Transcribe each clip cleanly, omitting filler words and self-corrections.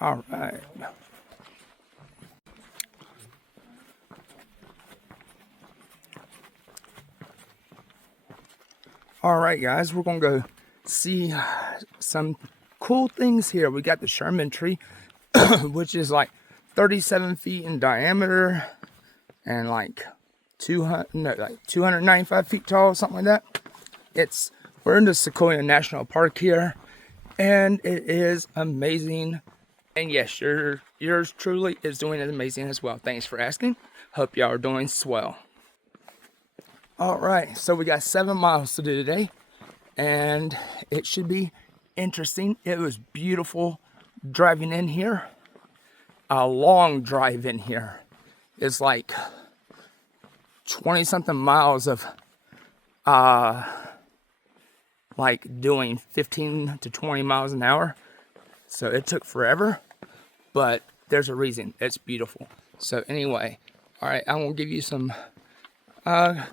All right. All right, guys, we're gonna go see some cool things here. We got the Sherman tree, which is like 37 feet in diameter and like 295 feet tall, something like that. We're in the Sequoia National Park here, and it is amazing. And yes, yours truly is doing it amazing as well. Thanks for asking. Hope y'all are doing swell. All right, so we got 7 miles to do today, and it should be interesting. It was beautiful driving in here. A long drive in here. It's like 20 something miles of like doing 15 to 20 miles an hour. So it took forever, but there's a reason. It's beautiful. So anyway, all right, I'm gonna give you some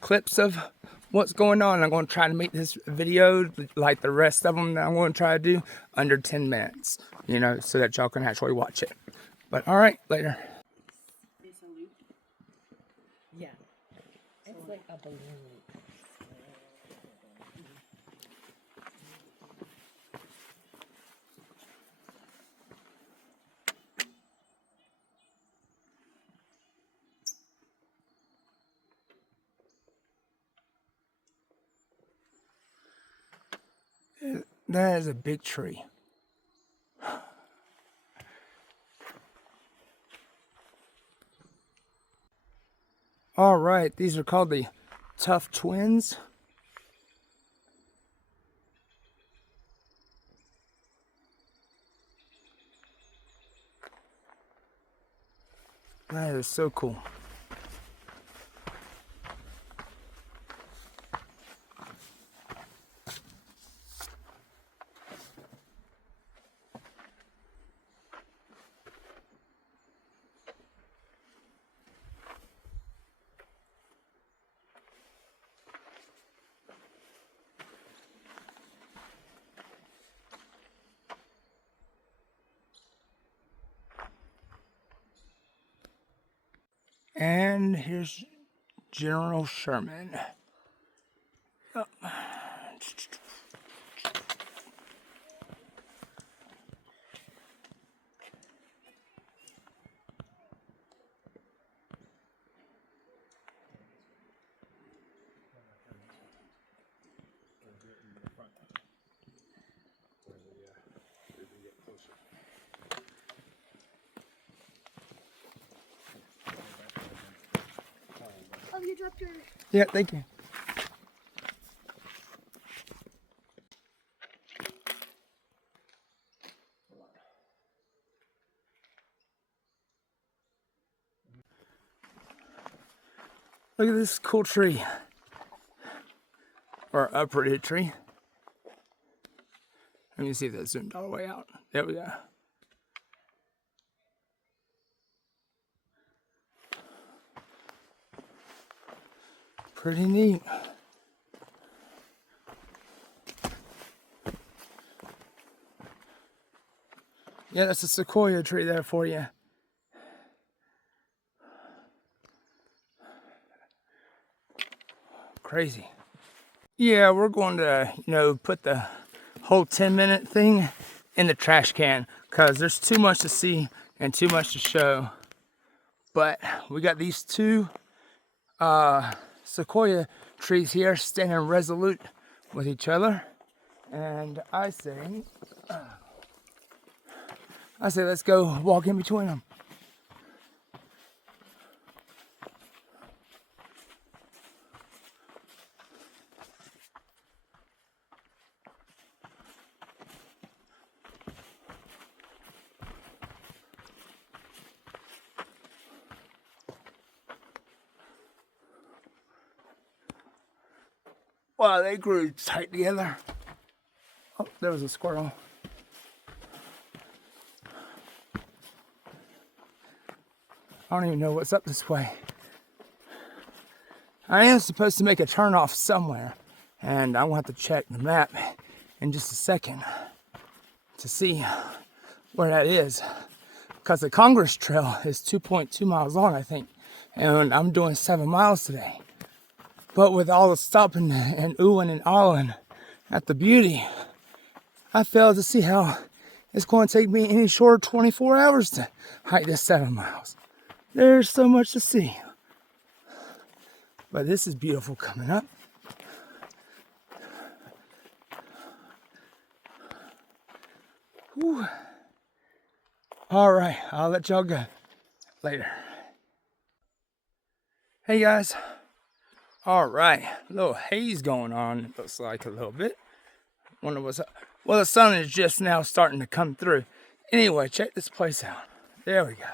clips of what's going on. I'm going to try to make this video, like the rest of them that I'm going to try to do, under 10 minutes, you know, so that y'all can actually watch it. But all right, later. It's a loop? Yeah. It's like a balloon loop. That is a big tree. All right, these are called the Tough Twins. That is so cool. And here's General Sherman. Oh. Oh, you dropped your... Yeah, thank you. Look at this cool tree. Or uprooted tree. Let me see if that zoomed all the way out. There we go. Pretty neat. Yeah, that's a sequoia tree there for you. Crazy. Yeah, we're going to, put the whole 10-minute thing in the trash can because there's too much to see and too much to show. But we got these two sequoia trees here standing resolute with each other. And I say let's go walk in between them. Wow, they grew tight together. Oh, there was a squirrel. I don't even know what's up this way. I am supposed to make a turn off somewhere, and I will have to check the map in just a second to see where that is, because the Congress Trail is 2.2 miles long, I think, and I'm doing 7 miles today. But with all the stopping and oohing and ahhing at the beauty, I failed to see how it's going to take me any short of 24 hours to hike this 7 miles. There's so much to see. But this is beautiful coming up. Whew. All right, I'll let y'all go later. Hey guys. All right, a little haze going on, it looks like a little bit. Wonder what's up. Well, the sun is just now starting to come through. Anyway, check this place out. There we go.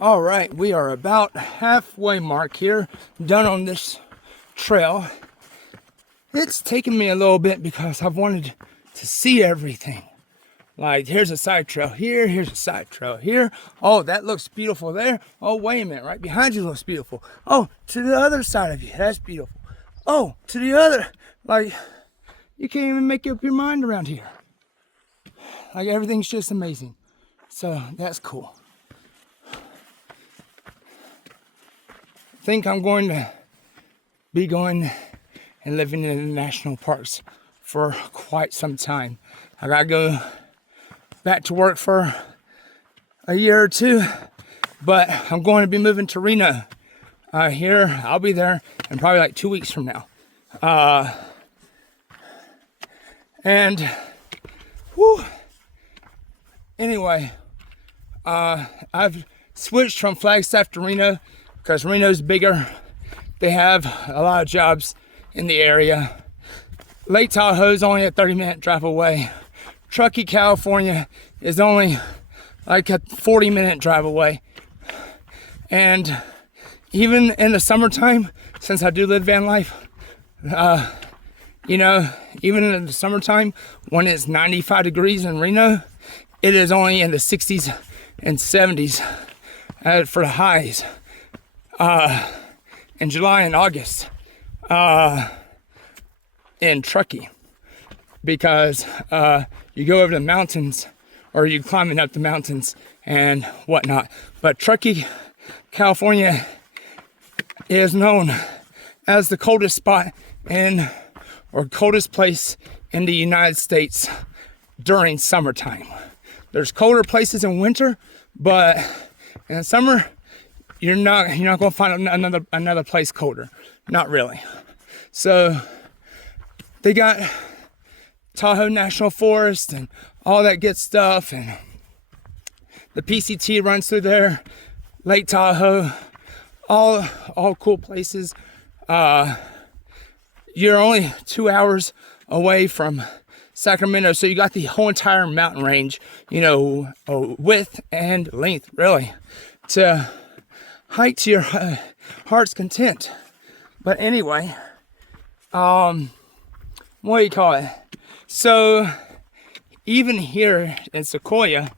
All right, we are about halfway mark here, done on this trail. It's taken me a little bit because I've wanted to see everything. Like, here's a side trail here, here's a side trail here. Oh, that looks beautiful there. Oh, wait a minute, right behind you looks beautiful. Oh, to the other side of you, that's beautiful. Oh, to the other, like, you can't even make up your mind around here. Like, everything's just amazing. So, that's cool. I think I'm going to be going and living in the national parks for quite some time. I gotta go back to work for a year or two, but I'm going to be moving to Reno. Here, I'll be there in probably like 2 weeks from now. Anyway, I've switched from Flagstaff to Reno because Reno's bigger. They have a lot of jobs in the area. Lake Tahoe's only a 30-minute drive away. Truckee, California is only like a 40-minute drive away. And even in the summertime, since I do live van life, even in the summertime when it's 95 degrees in Reno, it is only in the 60s and 70s for the highs. In July and August in Truckee, because you go over the mountains or you climbing up the mountains and whatnot. But Truckee, California is known as the coldest spot or coldest place in the United States during summertime. There's colder places in winter, but in summer, you're not going to find another place colder. Not really. So they got Tahoe National Forest and all that good stuff, and the PCT runs through there. Lake Tahoe, all cool places. You're only 2 hours away from Sacramento, so you got the whole entire mountain range, width and length, really, to hike to your heart's content. But anyway, what do you call it? So even here in Sequoia,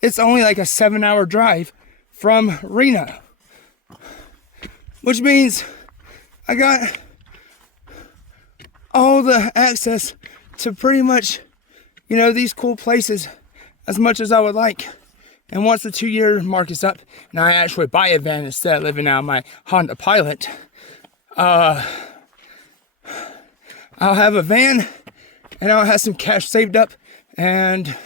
it's only like a 7-hour drive from Reno, which means I got all the access to pretty much, these cool places as much as I would like. And once the 2-year mark is up and I actually buy a van instead of living out my Honda Pilot, I'll have a van and I'll have some cash saved up, and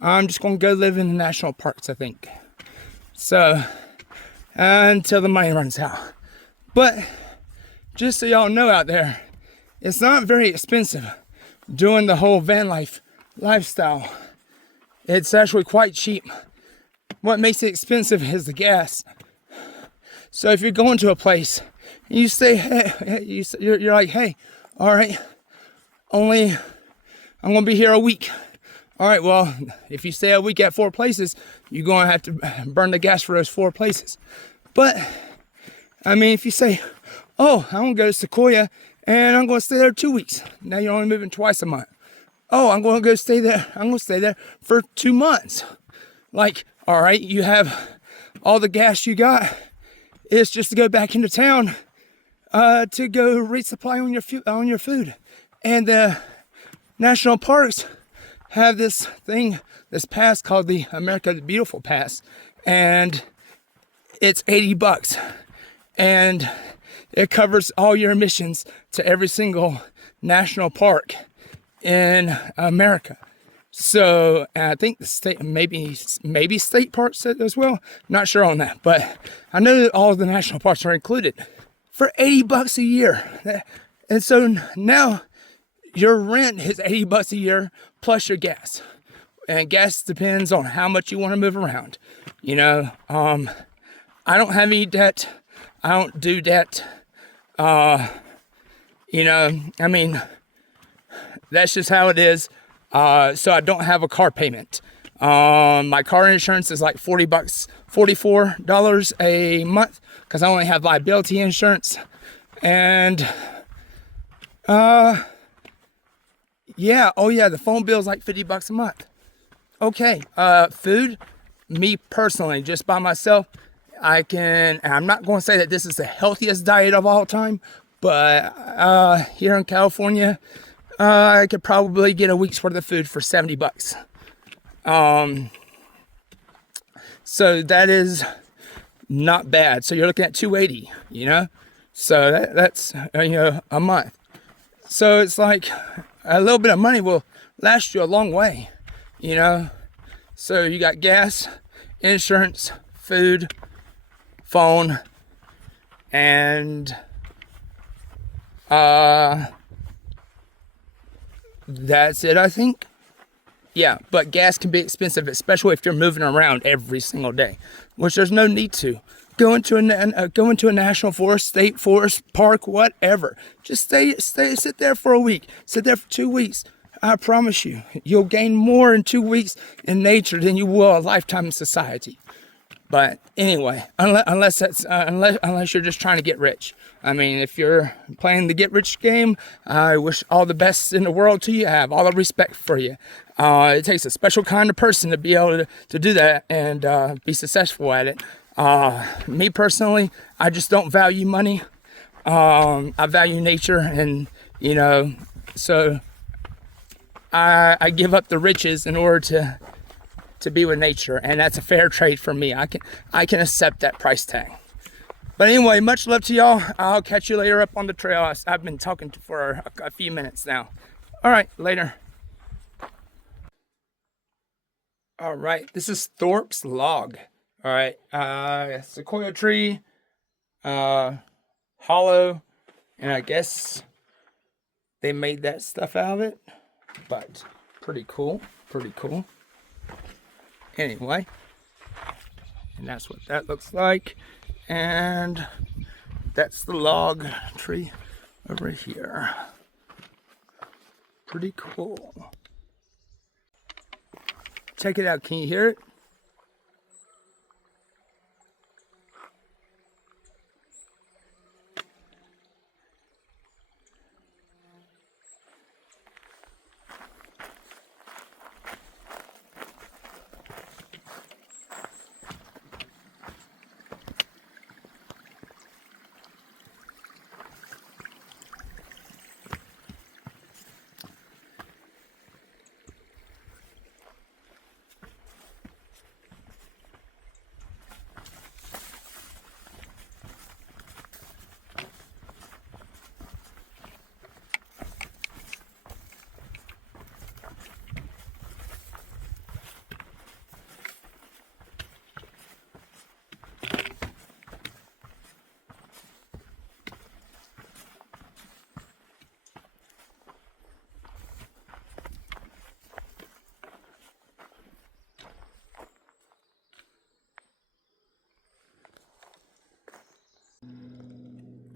I'm just gonna go live in the national parks, I think. So, until the money runs out. But just so y'all know out there, it's not very expensive doing the whole van lifestyle. It's actually quite cheap. What makes it expensive is the gas. So if you're going to a place, you say, hey, you're like, hey, all right, I'm gonna be here a week. All right, well, if you stay a week at 4 places, you're gonna have to burn the gas for those 4 places. But, I mean, if you say, oh, I'm gonna go to Sequoia and I'm gonna stay there 2 weeks. Now you're only moving twice a month. Oh, I'm gonna stay there for 2 months. Like, all right, you have all the gas you got. It's just to go back into town to go resupply on your food. And the national parks have this pass called the America the Beautiful Pass, and it's $80, and it covers all your admissions to every single national park in America. So I think the state, maybe state parks as well. Not sure on that, but I know that all of the national parks are included for $80 a year. And so now your rent is $80 a year plus your gas. And gas depends on how much you want to move around. I don't have any debt. I don't do debt. I mean, that's just how it is. So I don't have a car payment. My car insurance is like $44 a month because I only have liability insurance. And, the phone bill is like $50 a month. Okay, food, me personally, just by myself, and I'm not going to say that this is the healthiest diet of all time, but here in California, I could probably get a week's worth of food for $70. So that is not bad. So you're looking at $280, so that's a month. So it's like a little bit of money will last you a long way, So you got gas, insurance, food, phone, and that's it, I think. Yeah, but gas can be expensive, especially if you're moving around every single day, which there's no need to. Go into a national forest, state forest, park, whatever. Just sit there for a week. Sit there for 2 weeks. I promise you, you'll gain more in 2 weeks in nature than you will a lifetime in society. But anyway, unless you're just trying to get rich. I mean, if you're playing the get rich game, I wish all the best in the world to you. I have all the respect for you. It takes a special kind of person to be able to do that and be successful at it. Me personally, I just don't value money. I value nature, and so I give up the riches in order to be with nature, and that's a fair trade for me. I can accept that price tag. But anyway, much love to y'all. I'll catch you later up on the trail. I've been talking for a few minutes now. All right, later. All right, this is Tharps log. All right, sequoia tree, hollow, and I guess they made that stuff out of it, but pretty cool. Anyway, and that's what that looks like, and that's the log tree over here. Pretty cool. Check it out. Can you hear it?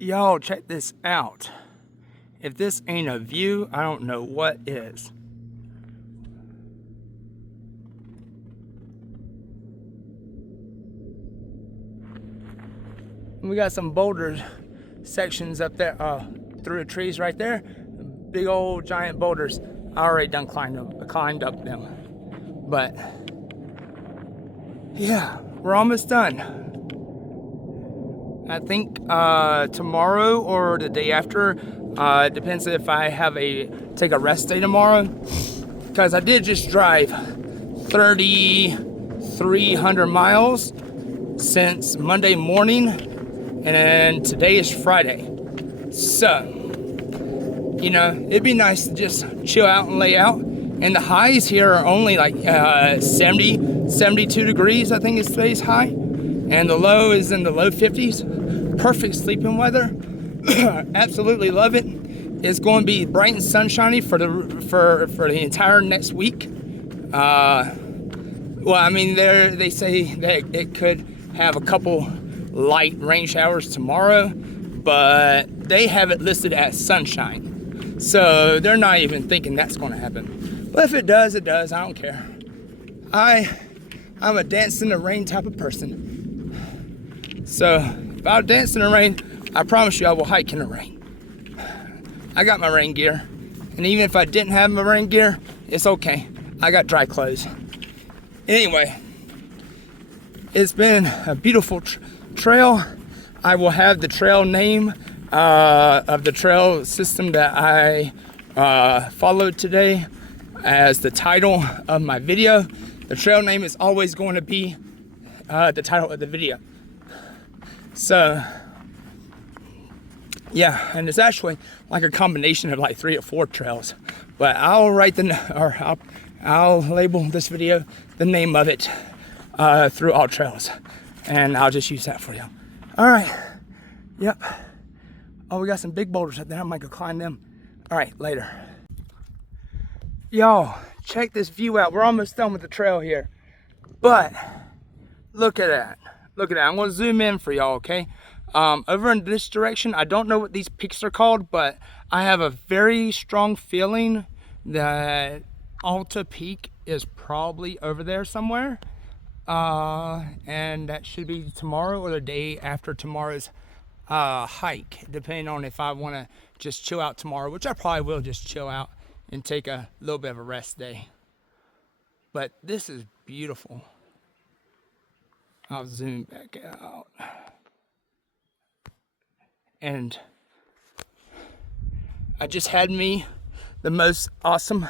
Y'all, check this out. If this ain't a view, I don't know what is. We got some boulder sections up there, through the trees right there. Big old giant boulders. I already done climbed up them. But yeah, we're almost done. I think tomorrow or the day after, it depends if I take a rest day tomorrow, because I did just drive 3,300 miles since Monday morning, and today is Friday. So, you know, it'd be nice to just chill out and lay out. And the highs here are only like 70, 72 degrees, I think is today's high. And the low is in the low 50s. Perfect sleeping weather. Absolutely love it. It's going to be bright and sunshiny for the entire next week. Well, I mean, they say that it could have a couple light rain showers tomorrow, but they have it listed as sunshine. So they're not even thinking that's going to happen. But if it does, it does. I don't care. I'm a dance in the rain type of person. So if I dance in the rain, I promise you I will hike in the rain. I got my rain gear. And even if I didn't have my rain gear, it's okay. I got dry clothes. Anyway, it's been a beautiful trail. I will have the trail name of the trail system that I followed today as the title of my video. The trail name is always going to be the title of the video. So yeah, and it's actually like a combination of like 3 or 4 trails, but I'll I'll label this video the name of it through all trails, and I'll just use that for you. All right. Yep. Oh, we got some big boulders up there. I might go climb them. All right, later. Y'all, check this view out. We're almost done with the trail here, but look at that. Look at that. I'm going to zoom in for y'all, okay? Over in this direction, I don't know what these peaks are called, but I have a very strong feeling that Alta Peak is probably over there somewhere. And that should be tomorrow or the day after tomorrow's hike, depending on if I want to just chill out tomorrow, which I probably will just chill out and take a little bit of a rest day. But this is beautiful. I'll zoom back out. And I just had me the most awesome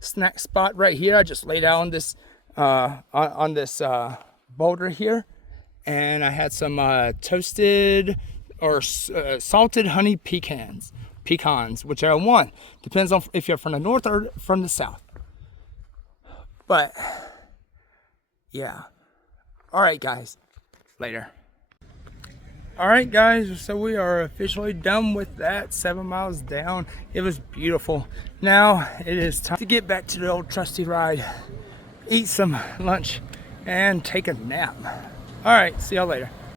snack spot right here. I just laid out on this boulder here, and I had some toasted or salted honey pecans, whichever one. Depends on if you're from the north or from the south. But yeah. All right, guys. Later. All right, guys. So we are officially done with that 7 miles down. It was beautiful. Now it is time to get back to the old trusty ride, eat some lunch, and take a nap. All right. See y'all later.